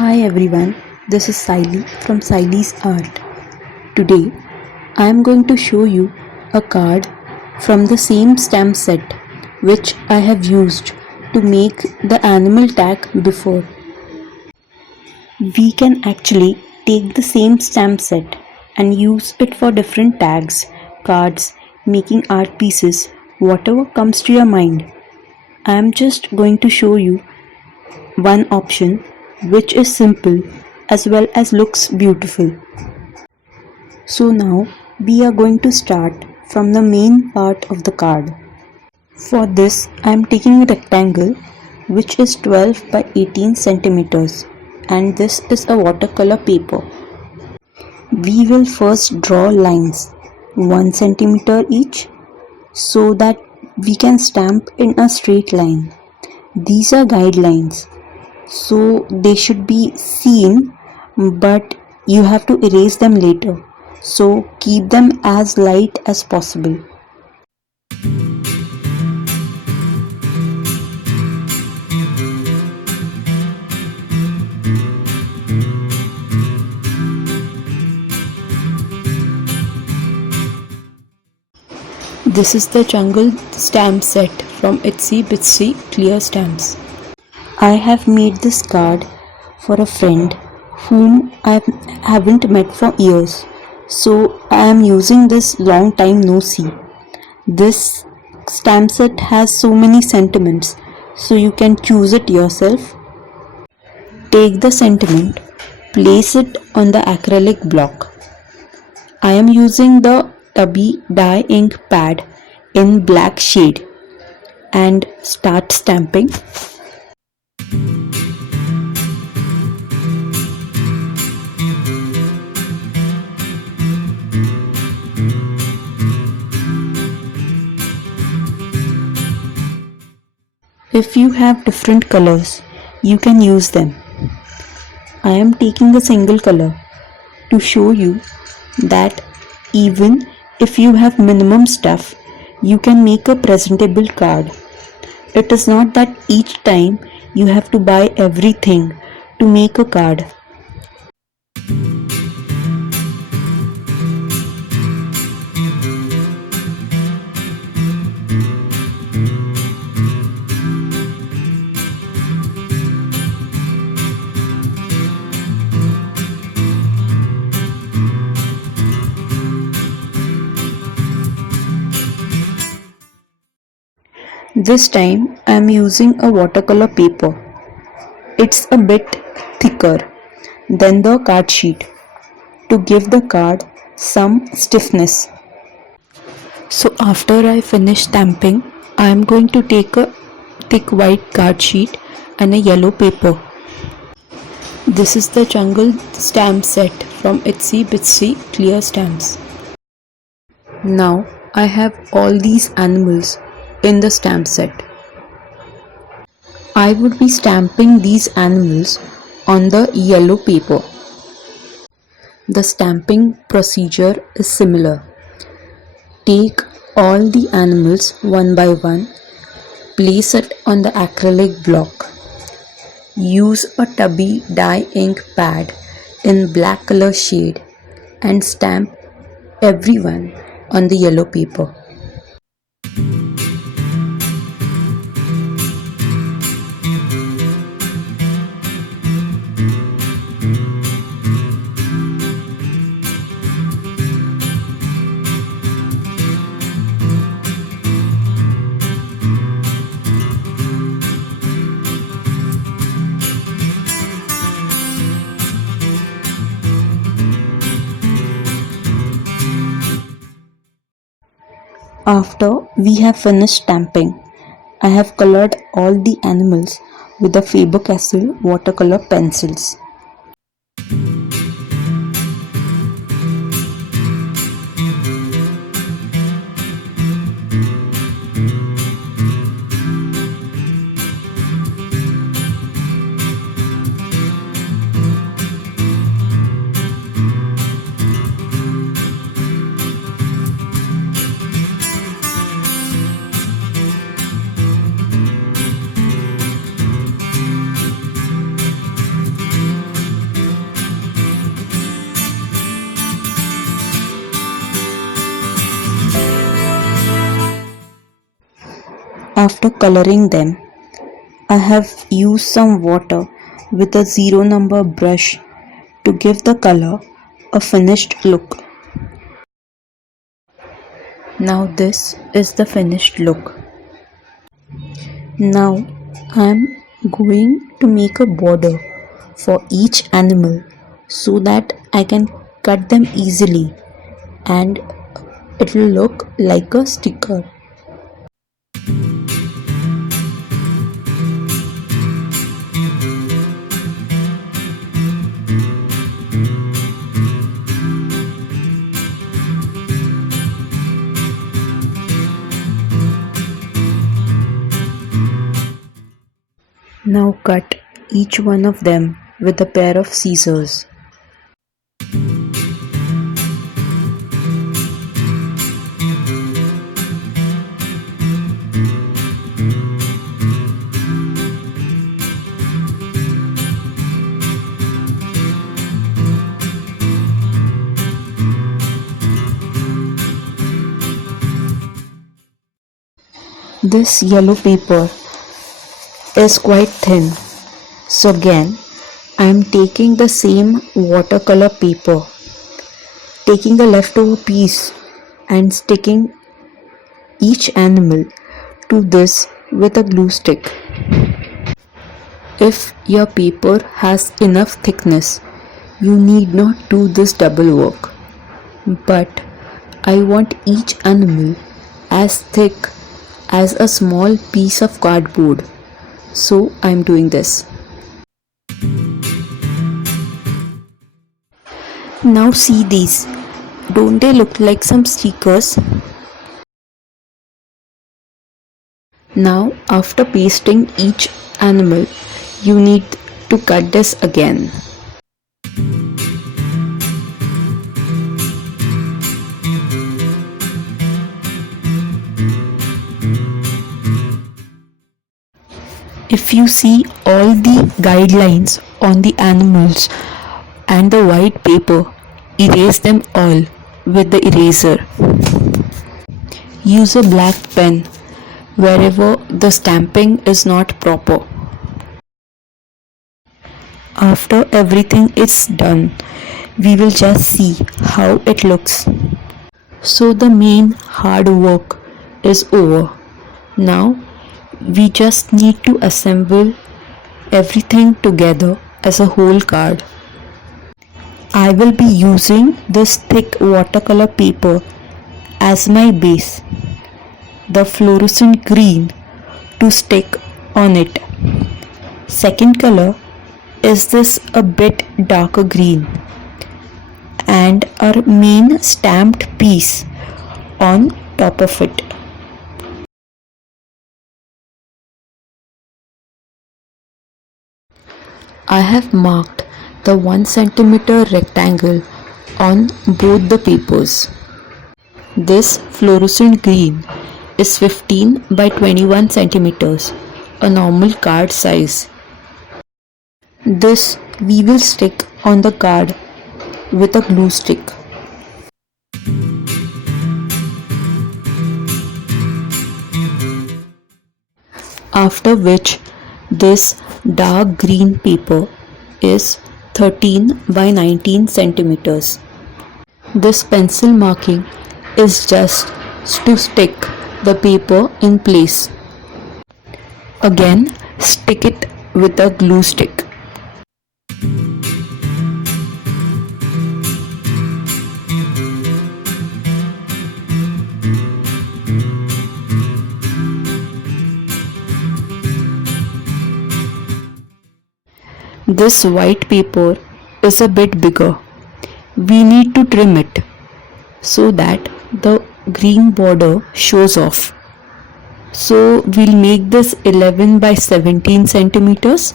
Hi everyone, this is Siley from Siley's Art. Today I am going to show you a card from the same stamp set which I have used to make the animal tag before. We can actually take the same stamp set and use it for different tags, cards, making art pieces, whatever comes to your mind. I am just going to show you one option which is simple as well as looks beautiful. So now we are going to start from the main part of the card. For this I am taking a rectangle which is 12 by 18 centimeters and this is a watercolor paper. We will first draw lines 1 centimeter each so that we can stamp in a straight line. These are guidelines, so they should be seen, but you have to erase them later, so keep them as light as possible. This is the jungle stamp set from Itsy Bitsy Clear Stamps. I have made this card for a friend whom I haven't met for years, so I am using this long time no see. This stamp set has so many sentiments, so you can choose it yourself. Take the sentiment, place it on the acrylic block. I am using the Tubby dye ink pad in black shade and start stamping. If you have different colors, you can use them. I am taking a single color to show you that even if you have minimum stuff, you can make a presentable card. It is not that each time you have to buy everything to make a card. This time I am using a watercolor paper. It's a bit thicker than the card sheet to give the card some stiffness. So after I finish stamping, I am going to take a thick white card sheet and a yellow paper. This is the jungle stamp set from Itsy Bitsy Clear Stamps. Now I have all these animals in the stamp set. I would be stamping these animals on the yellow paper. The stamping procedure is similar. Take all the animals one by one, place it on the acrylic block. Use a Tubby dye ink pad in black color shade and stamp everyone on the yellow paper. After we have finished stamping, I have colored all the animals with the Faber-Castell watercolor pencils. After coloring them, I have used some water with a zero number brush to give the color a finished look. Now this is the finished look. Now I'm going to make a border for each animal so that I can cut them easily and it will look like a sticker. Now cut each one of them with a pair of scissors. This yellow paper is quite thin, so again I am taking the same watercolor paper, taking the leftover piece and sticking each animal to this with a glue stick. If your paper has enough thickness, you need not do this double work, but I want each animal as thick as a small piece of cardboard, so I am doing this. Now see these, don't they look like some stickers? Now after pasting each animal, you need to cut this again. If you see all the guidelines on the animals and the white paper, erase them all with the eraser. Use a black pen wherever the stamping is not proper. After everything is done, we will just see how it looks. So the main hard work is over. Now we just need to assemble everything together as a whole card. I will be using this thick watercolor paper as my base, the fluorescent green to stick on it. Second color is this a bit darker green and our main stamped piece on top of it. I have marked the 1 centimeter rectangle on both the papers. This fluorescent green is 15 by 21 centimeters, a normal card size. This we will stick on the card with a glue stick. After which this dark green paper is 13 by 19 centimeters. This pencil marking is just to stick the paper in place. Again, stick it with a glue stick. This white paper is a bit bigger. We need to trim it so that the green border shows off. So we'll make this 11 by 17 centimeters.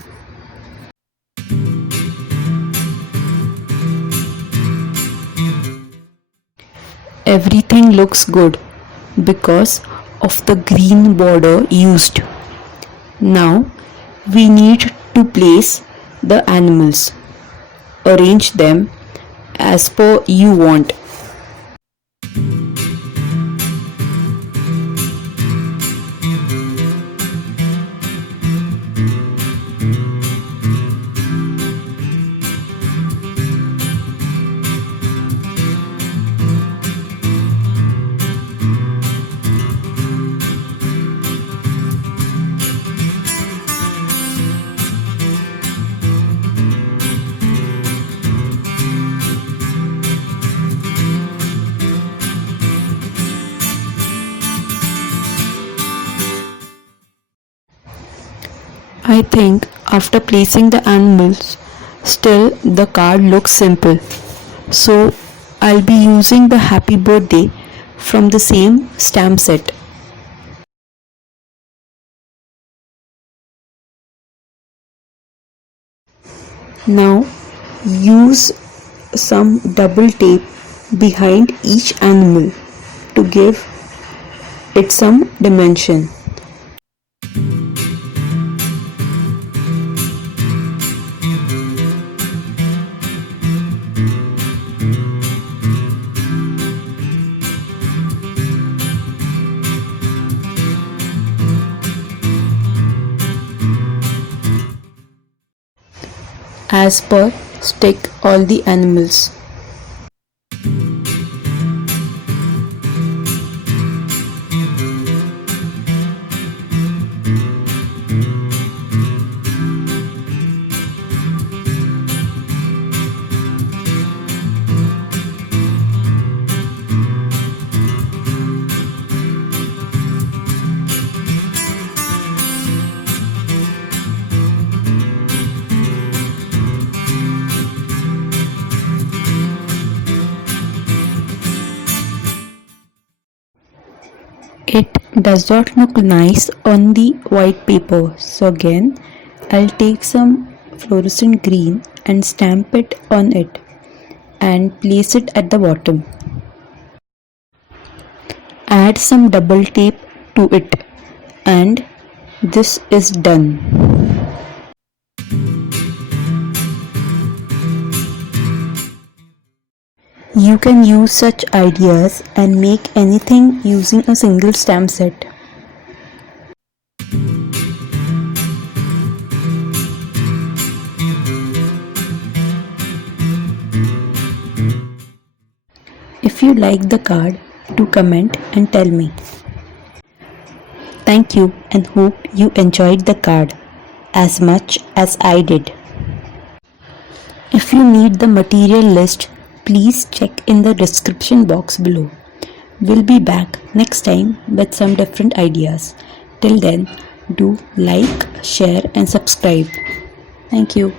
Everything looks good because of the green border used. Now we need to place the animals. Arrange them as per you want. I think after placing the animals, still the card looks simple. So I'll be using the happy birthday from the same stamp set. Now use some double tape behind each animal to give it some dimension. As per, stick all the animals. It does not look nice on the white paper, so again I'll take some fluorescent green and stamp it on it and place it at the bottom. Add some double tape to it and this is done. You can use such ideas and make anything using a single stamp set. If you like the card, do comment and tell me. Thank you and hope you enjoyed the card as much as I did. If you need the material list, please check in the description box below. We'll be back next time with some different ideas. Till then, do like, share and subscribe. Thank you.